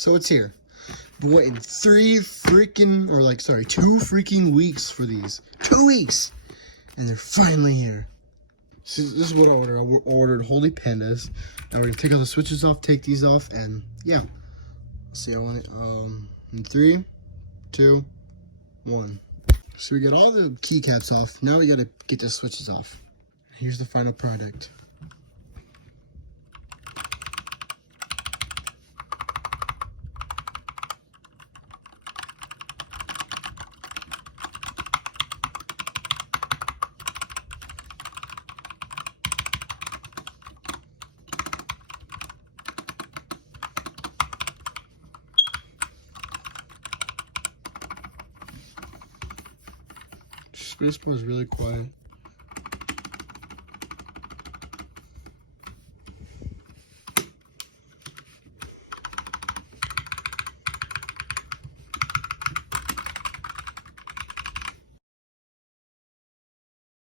So it's here. Been waiting 2 freaking weeks for these. 2 weeks! And they're finally here. So this is what I ordered. I ordered holy pandas. Now we're gonna take all the switches off, take these off, and yeah. Let's see, I want it in 3, 2, 1. So we got all the keycaps off. Now we gotta get the switches off. Here's the final product. Spacebar is really quiet.